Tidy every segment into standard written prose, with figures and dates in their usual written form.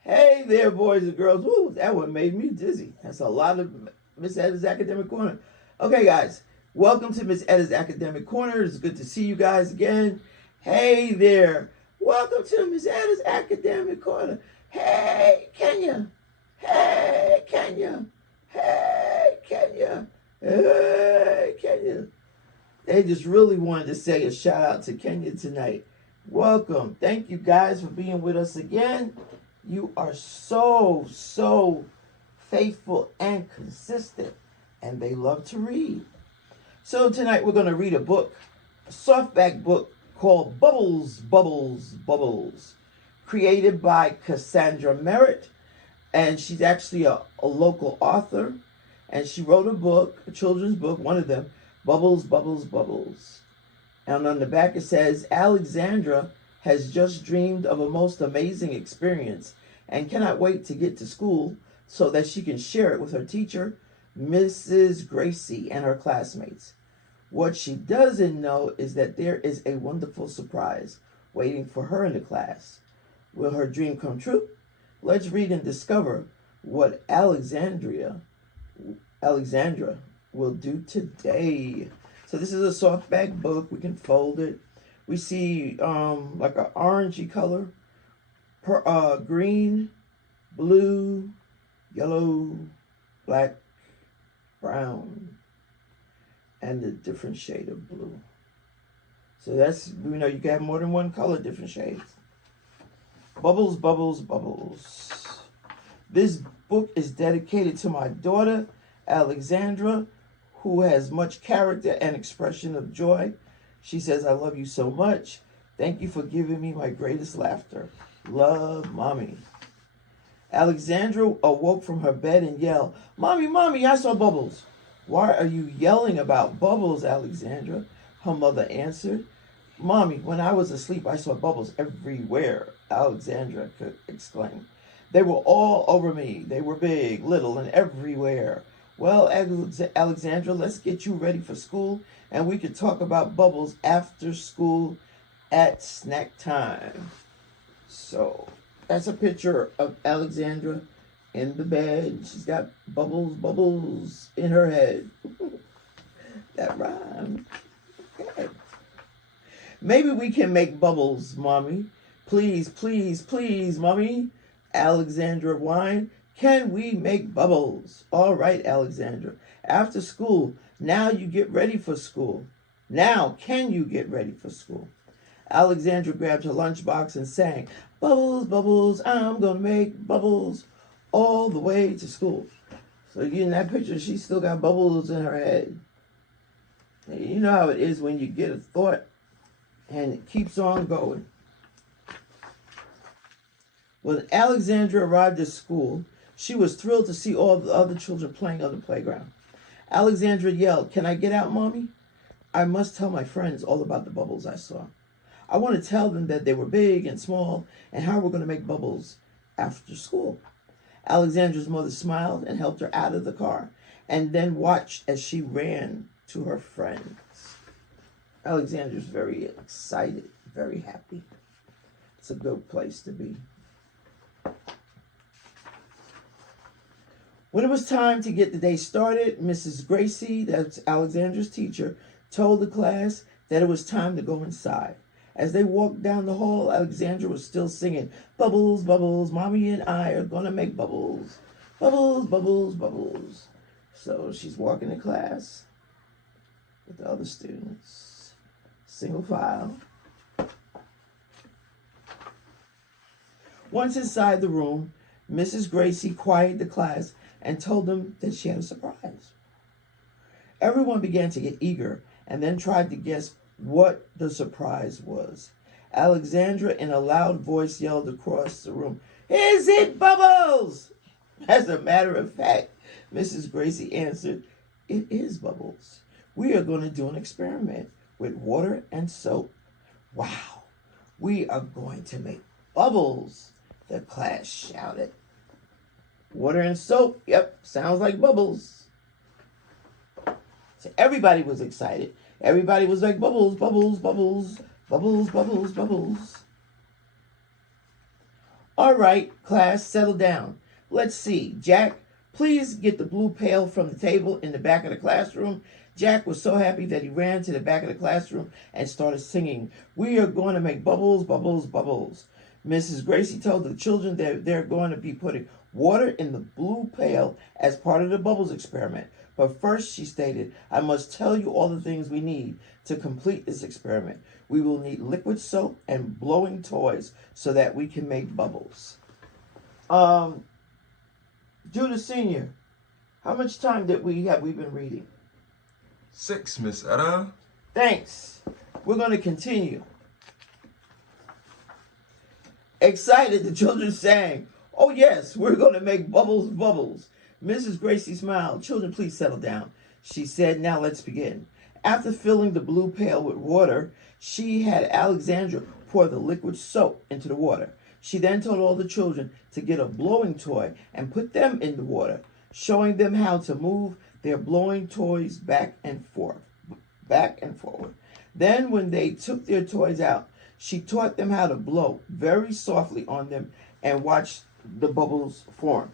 Hey there, boys and girls. Woo, that one made me dizzy. That's a lot of Miss Etta's Academic Corner. Okay, guys, welcome to Miss Etta's Academic Corner. It's good to see you guys again. Hey there. Welcome to Miss Etta's Academic Corner. Hey, Kenya. Hey, Kenya. Hey, Kenya. Hey, Kenya. They just really wanted to say a shout out to Kenya tonight. Welcome. Thank you guys for being with us again. You are so faithful and consistent, and they love to read. So tonight we're going to read a book, a softback book called Bubbles, Bubbles, Bubbles, created by Cassandra Merritt, and she's actually a local author, and she wrote a book, a children's book, one of them, Bubbles, Bubbles, Bubbles. And on the back it says, Alexandra has just dreamed of a most amazing experience and cannot wait to get to school so that she can share it with her teacher, Mrs. Gracie, and her classmates. What she doesn't know is that there is a wonderful surprise waiting for her in the class. Will her dream come true? Let's read and discover what Alexandra will do today. So this is a softback book. We can fold it. We see like an orangey color, green, blue, yellow, black, brown, and a different shade of blue. So that's, you know, you can have more than one color, different shades. Bubbles, bubbles, bubbles. This book is dedicated to my daughter, Alexandra, who has much character and expression of joy. She says, I love you so much. Thank you for giving me my greatest laughter. Love, Mommy. Alexandra awoke from her bed and yelled, Mommy, Mommy, I saw bubbles. Why are you yelling about bubbles, Alexandra? Her mother answered. Mommy, when I was asleep, I saw bubbles everywhere, Alexandra could exclaim. They were all over me. They were big, little, and everywhere. Well, Alexandra, let's get you ready for school, and we could talk about bubbles after school at snack time. So that's a picture of Alexandra in the bed. She's got bubbles, bubbles in her head. That rhymed. Okay. Maybe we can make bubbles, Mommy. Please, please, please, Mommy. Alexandra whined. Can we make bubbles? All right, Alexandra. After school, now you get ready for school. Now, can you get ready for school? Alexandra grabbed her lunchbox and sang, Bubbles, bubbles, I'm going to make bubbles all the way to school. So in that picture, she's still got bubbles in her head. And you know how it is when you get a thought and it keeps on going. When Alexandra arrived at school, she was thrilled to see all the other children playing on the playground. Alexandra yelled, Can I get out, Mommy? I must tell my friends all about the bubbles I saw. I want to tell them that they were big and small and how we're going to make bubbles after school. Alexandra's mother smiled and helped her out of the car and then watched as she ran to her friends. Alexandra's very excited, very happy. It's a good place to be. When it was time to get the day started, Mrs. Gracie, that's Alexandra's teacher, told the class that it was time to go inside. As they walked down the hall, Alexandra was still singing, Bubbles, bubbles, Mommy and I are going to make bubbles. Bubbles, bubbles, bubbles. So she's walking to class with the other students. Single file. Once inside the room, Mrs. Gracie quieted the class and told them that she had a surprise. Everyone began to get eager and then tried to guess what the surprise was. Alexandra, in a loud voice, yelled across the room, Is it Bubbles? As a matter of fact, Mrs. Gracie answered, It is Bubbles. We are going to do an experiment with water and soap. Wow, we are going to make bubbles, the class shouted. Water and soap, yep, sounds like bubbles. So everybody was excited. Everybody was like, bubbles, bubbles, bubbles, bubbles, bubbles, bubbles. All right, class, settle down. Let's see. Jack, please get the blue pail from the table in the back of the classroom. Jack was so happy that he ran to the back of the classroom and started singing, "We are going to make bubbles, bubbles, bubbles." Mrs. Gracie told the children that they're going to be putting water in the blue pail as part of the bubbles experiment. But first, she stated, "I must tell you all the things we need to complete this experiment. We will need liquid soap and blowing toys so that we can make bubbles." Judah Senior, how much time have we been reading? 6, Miss Etta. Thanks. We're going to continue. Excited, the children sang, "Oh yes, we're going to make bubbles, bubbles." Mrs. Gracie smiled. "Children, please settle down," she said. "Now let's begin." After filling the blue pail with water, she had Alexandra pour the liquid soap into the water. She then told all the children to get a blowing toy and put them in the water, showing them how to move their blowing toys back and forth, back and forward. Then when they took their toys out, she taught them how to blow very softly on them and watch the bubbles form.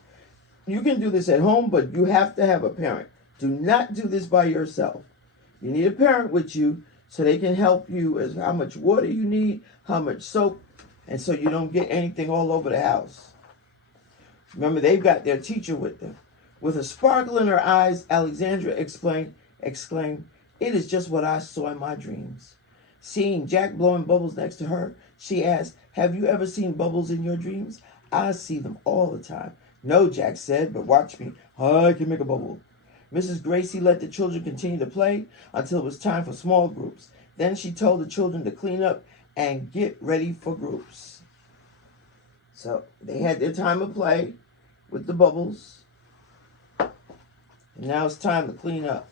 You can do this at home, but you have to have a parent. Do not do this by yourself. You need a parent with you so they can help you as how much water you need, how much soap, and so you don't get anything all over the house. Remember, they've got their teacher with them. With a sparkle in her eyes, Alexandra exclaimed, "It is just what I saw in my dreams." Seeing Jack blowing bubbles next to her, she asked, "Have you ever seen bubbles in your dreams?" "I see them all the time." "No," Jack said, "but watch me. I can make a bubble." Mrs. Gracie let the children continue to play until it was time for small groups. Then she told the children to clean up and get ready for groups. So they had their time of play with the bubbles. And now it's time to clean up.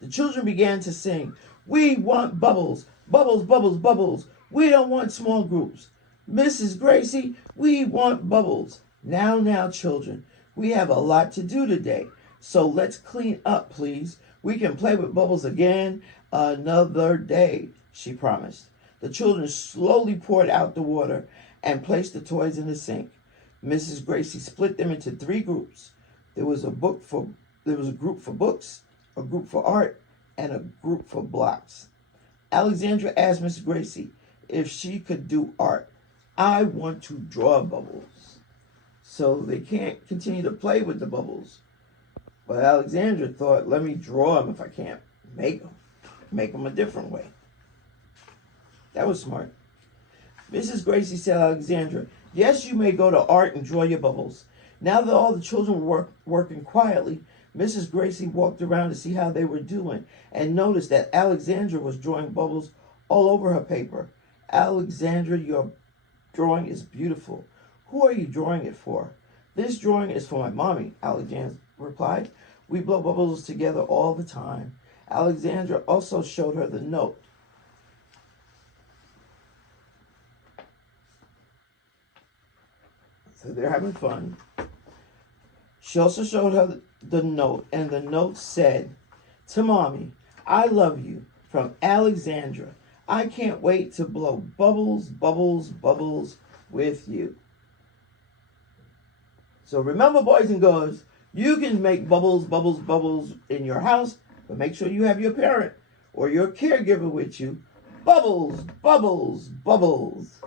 The children began to sing, "We want bubbles, bubbles, bubbles, bubbles. We don't want small groups. Mrs. Gracie, we want bubbles." Now, children, we have a lot to do today. So let's clean up, please. We can play with bubbles again another day, she promised. The children slowly poured out the water and placed the toys in the sink. Mrs. Gracie split them into 3 groups. There was a group for books, a group for art, and a group for blocks. Alexandra asked Mrs. Gracie if she could do art. "I want to draw bubbles." So they can't continue to play with the bubbles. But Alexandra thought, let me draw them if I can't make them a different way. That was smart. Mrs. Gracie said to Alexandra, "Yes, you may go to art and draw your bubbles." Now that all the children were working quietly, Mrs. Gracie walked around to see how they were doing and noticed that Alexandra was drawing bubbles all over her paper. "Alexandra, your drawing is beautiful. Who are you drawing it for?" "This drawing is for my mommy," Alexandra replied. "We blow bubbles together all the time." Alexandra also showed her the note. So they're having fun. She also showed her the note, and the note said, "To Mommy, I love you, from Alexandra. I can't wait to blow bubbles, bubbles, bubbles with you." So remember, boys and girls, you can make bubbles, bubbles, bubbles in your house, but make sure you have your parent or your caregiver with you. Bubbles, bubbles, bubbles.